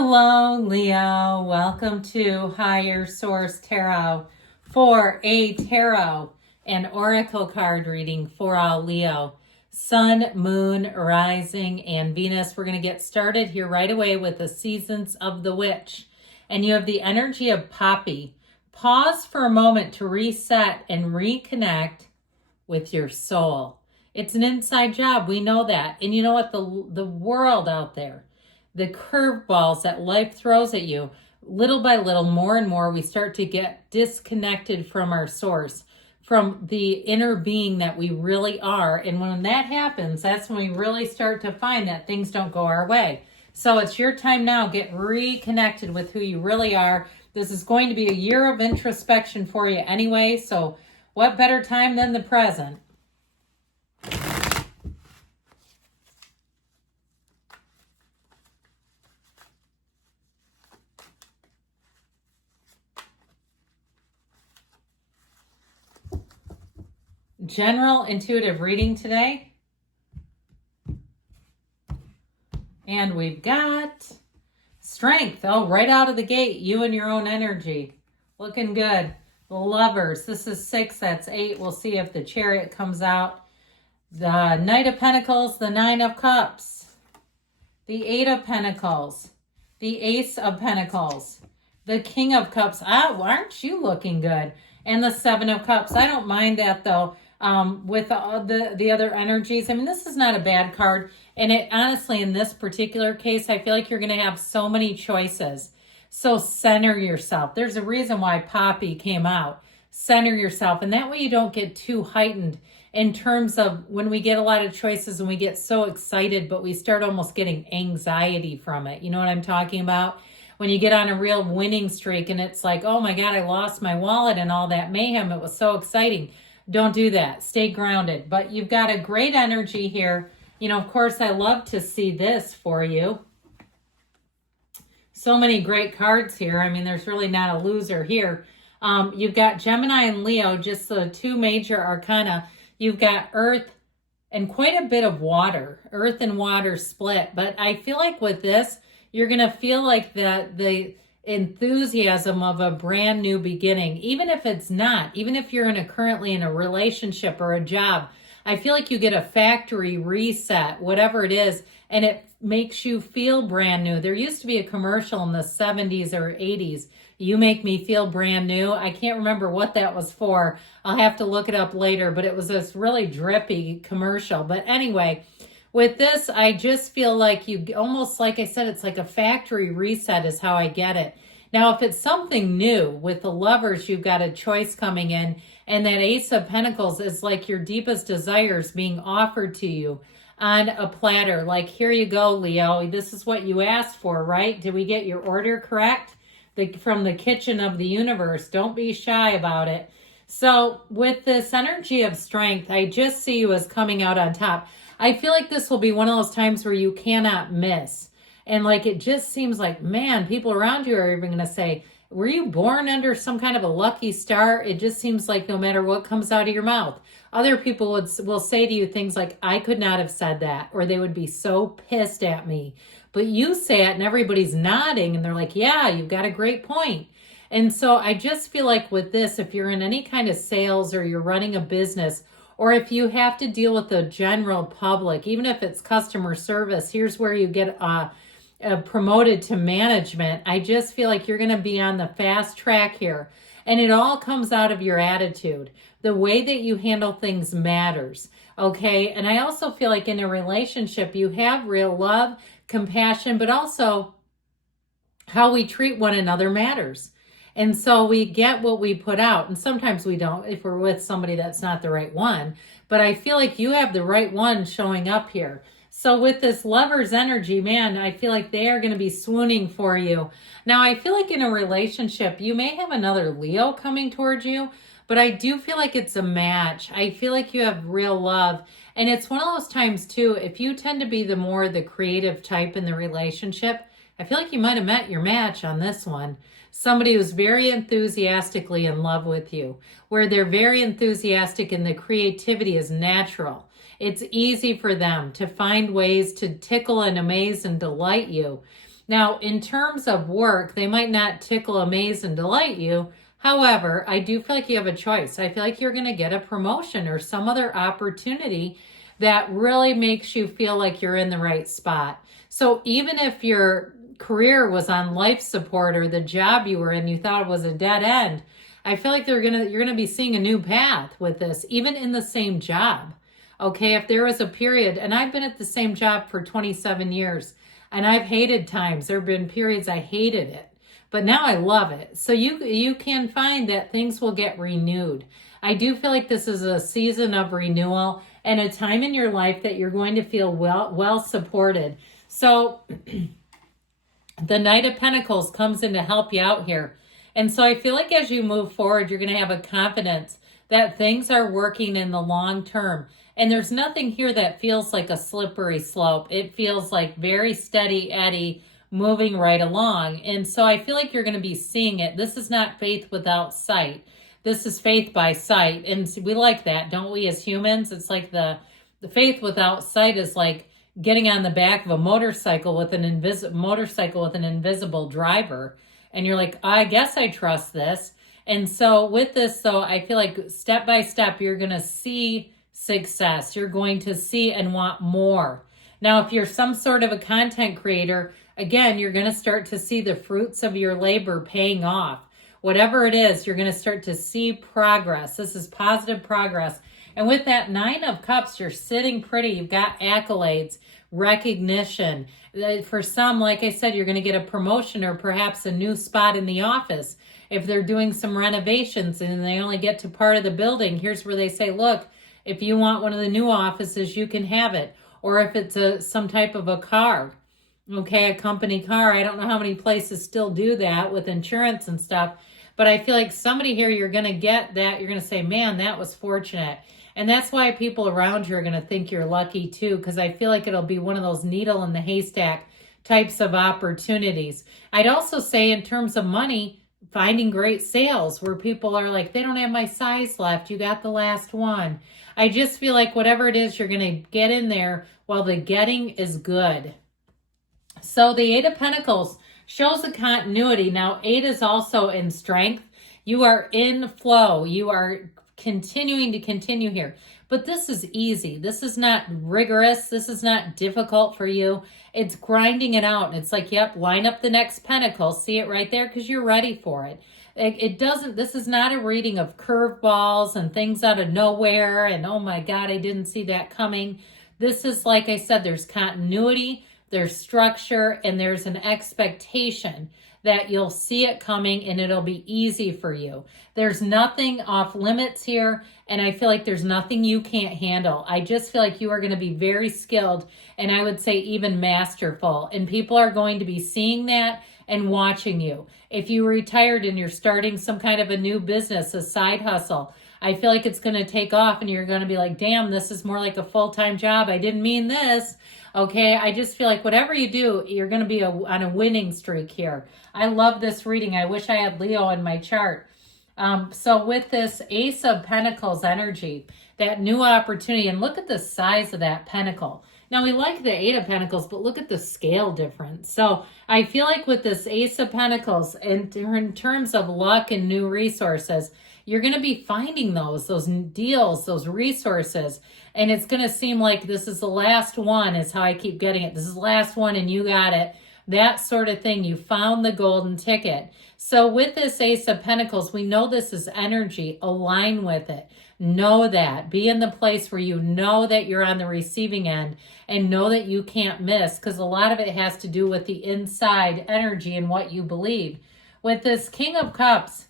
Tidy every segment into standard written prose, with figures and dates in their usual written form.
Hello, Leo. Welcome to Higher Source Tarot for a tarot and oracle card reading for all Leo. Sun, Moon, Rising, and Venus. We're going to get started here right away with the Seasons of the Witch. And you have the energy of Poppy. Pause for a moment to reset and reconnect with your soul. It's an inside job. We know that. And you know what? The world out there, the curveballs that life throws at you, little by little, more and more, we start to get disconnected from our source, from the inner being that we really are. And when that happens, that's when we really start to find that things don't go our way. So it's your time now. Get reconnected with who you really are. This is going to be a year of introspection for you anyway. So what better time than the present? General intuitive reading today. And we've got strength. Oh, right out of the gate, you and your own energy. Looking good. The Lovers. This is 6, that's 8. We'll see if the Chariot comes out. The Knight of Pentacles, the 9 of Cups. The 8 of Pentacles. The Ace of Pentacles. The King of Cups. Aren't you looking good? And the 7 of Cups. I don't mind that though. With the other energies. I mean, this is not a bad card. And it honestly, in this particular case, I feel like you're going to have so many choices. So center yourself. There's a reason why Poppy came out. Center yourself. And that way you don't get too heightened in terms of when we get a lot of choices and we get so excited, but we start almost getting anxiety from it. You know what I'm talking about? When you get on a real winning streak and it's like, oh my God, I lost my wallet and all that mayhem. It was so exciting. Don't do that. Stay grounded. But you've got a great energy here. You know, of course, I love to see this for you. So many great cards here. I mean, there's really not a loser here. You've got Gemini and Leo, just the two major arcana. You've got Earth and quite a bit of water. Earth and water split. But I feel like with this, you're going to feel like the enthusiasm of a brand new beginning, even if it's not, even if you're currently in a relationship or a job. I feel like you get a factory reset, whatever it is, and it makes you feel brand new. There used to be a commercial in the 70s or 80s. You make me feel brand new. I can't remember what that was for. I'll have to look it up later, but it was this really drippy commercial. But anyway, with this, I just feel like you almost, like I said, it's like a factory reset is how I get it. Now, if it's something new with the Lovers, you've got a choice coming in, and that Ace of Pentacles is like your deepest desires being offered to you on a platter. Like, here you go, Leo. This is what you asked for, right? Did we get your order correct? From the kitchen of the universe. Don't be shy about it. So with this energy of strength, I just see you as coming out on top. I feel like this will be one of those times where you cannot miss. And like, it just seems like, man, people around you are even going to say, were you born under some kind of a lucky star? It just seems like no matter what comes out of your mouth, other people will say to you things like, I could not have said that, or they would be so pissed at me. But you say it and everybody's nodding and they're like, yeah, you've got a great point. And so I just feel like with this, if you're in any kind of sales or you're running a business, or if you have to deal with the general public, even if it's customer service, here's where you get promoted to management. I just feel like you're going to be on the fast track here. And it all comes out of your attitude. The way that you handle things matters. Okay. And I also feel like in a relationship, you have real love, compassion, but also how we treat one another matters. And so we get what we put out. And sometimes we don't if we're with somebody that's not the right one. But I feel like you have the right one showing up here. So with this Lover's energy, man, I feel like they are going to be swooning for you. Now, I feel like in a relationship, you may have another Leo coming towards you. But I do feel like it's a match. I feel like you have real love. And it's one of those times too, if you tend to be the creative type in the relationship, I feel like you might have met your match on this one. Somebody who's very enthusiastically in love with you, where they're very enthusiastic and the creativity is natural. It's easy for them to find ways to tickle and amaze and delight you. Now, in terms of work, they might not tickle, amaze, and delight you. However, I do feel like you have a choice. I feel like you're going to get a promotion or some other opportunity that really makes you feel like you're in the right spot. So even if your career was on life support or the job you were in, you thought it was a dead end, I feel like you're gonna be seeing a new path with this, even in the same job. Okay, if there was a period, and I've been at the same job for 27 years, and I've hated times. There have been periods I hated it, but now I love it. So you can find that things will get renewed. I do feel like this is a season of renewal and a time in your life that you're going to feel well supported. So the Knight of Pentacles comes in to help you out here. And so I feel like as you move forward, you're going to have a confidence that things are working in the long term. And there's nothing here that feels like a slippery slope. It feels like very steady eddy moving right along. And so I feel like you're going to be seeing it. This is not faith without sight. This is faith by sight. And we like that, don't we, as humans? It's like the faith without sight is like getting on the back of a motorcycle with an invisible driver. And you're like, I guess I trust this. And so with this, though, I feel like step by step, you're going to see success. You're going to see and want more. Now, if you're some sort of a content creator, again, you're going to start to see the fruits of your labor paying off. Whatever it is, you're going to start to see progress. This is positive progress. And with that 9 of Cups, you're sitting pretty. You've got accolades, recognition. For some, like I said, you're going to get a promotion or perhaps a new spot in the office. If they're doing some renovations and they only get to part of the building, here's where they say, look, if you want one of the new offices, you can have it. Or if it's some type of a car, okay, a company car. I don't know how many places still do that with insurance and stuff. But I feel like somebody here, you're going to get that. You're going to say, man, that was fortunate. And that's why people around you are going to think you're lucky too, because I feel like it'll be one of those needle in the haystack types of opportunities. I'd also say in terms of money, finding great sales where people are like, they don't have my size left. You got the last one. I just feel like whatever it is, you're going to get in there while the getting is good. So the 8 of Pentacles shows a continuity. Now, 8 is also in strength. You are in flow. You are continuing to continue here. But this is easy. This is not rigorous. This is not difficult for you. It's grinding it out. It's like, yep, line up the next pentacle. See it right there because you're ready for it. This is not a reading of curveballs and things out of nowhere. And oh my God, I didn't see that coming. This is, like I said, there's continuity, there's structure, and there's an expectation that you'll see it coming and it'll be easy for you. There's nothing off limits here, and I feel like there's nothing you can't handle. I just feel like you are going to be very skilled, and I would say even masterful, and people are going to be seeing that and watching you. If you retired and you're starting some kind of a new business, a side hustle, I feel like it's going to take off and you're going to be like, damn, this is more like a full-time job. I didn't mean this. Okay, I just feel like whatever you do, you're going to be on a winning streak here. I love this reading. I wish I had Leo in my chart. So with this Ace of Pentacles energy, that new opportunity, and look at the size of that pentacle. Now, we like the 8 of Pentacles, but look at the scale difference. So I feel like with this Ace of Pentacles, in terms of luck and new resources, you're going to be finding those deals, those resources. And it's going to seem like this is the last one is how I keep getting it. This is the last one and you got it. That sort of thing. You found the golden ticket. So with this Ace of Pentacles, we know this is energy. Align with it. Know that. Be in the place where you know that you're on the receiving end and know that you can't miss, because a lot of it has to do with the inside energy and what you believe. With this King of Cups,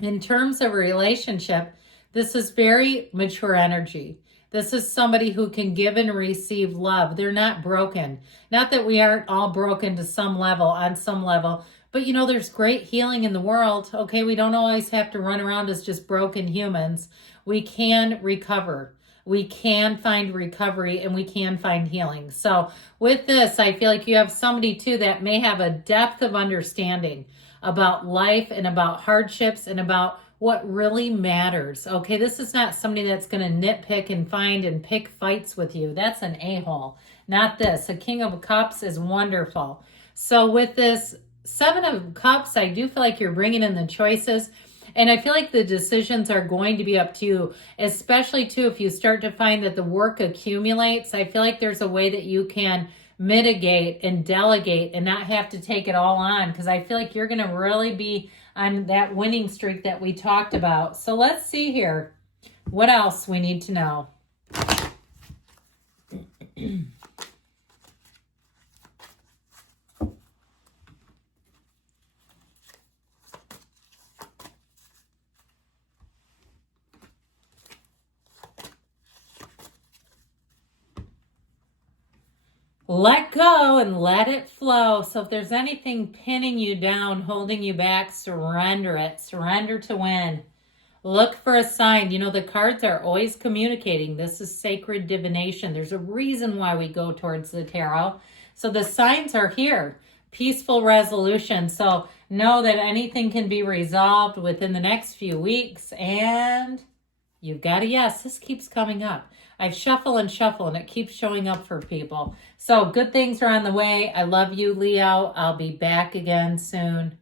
in terms of a relationship, this is very mature energy. This is somebody who can give and receive love. They're not broken. Not that we aren't all broken to some level, on some level, but you know, there's great healing in the world. Okay, we don't always have to run around as just broken humans. We can recover. We can find recovery and we can find healing. So with this, I feel like you have somebody too that may have a depth of understanding about life and about hardships and about what really matters. Okay, this is not somebody that's going to nitpick and find and pick fights with you. That's an a-hole. Not this. A King of Cups is wonderful. So with this Seven of Cups, I do feel like you're bringing in the choices. And I feel like the decisions are going to be up to you, especially too if you start to find that the work accumulates. I feel like there's a way that you can mitigate and delegate and not have to take it all on, because I feel like you're going to really be on that winning streak that we talked about. So let's see here what else we need to know. Let go and let it flow. So if there's anything pinning you down, holding you back, surrender it. Surrender to win. Look for a sign. You know, the cards are always communicating. This is sacred divination. There's a reason why we go towards the tarot. So the signs are here. Peaceful resolution. So know that anything can be resolved within the next few weeks. And you've got a yes. This keeps coming up. I shuffle and it keeps showing up for people. So good things are on the way. I love you, Leo. I'll be back again soon.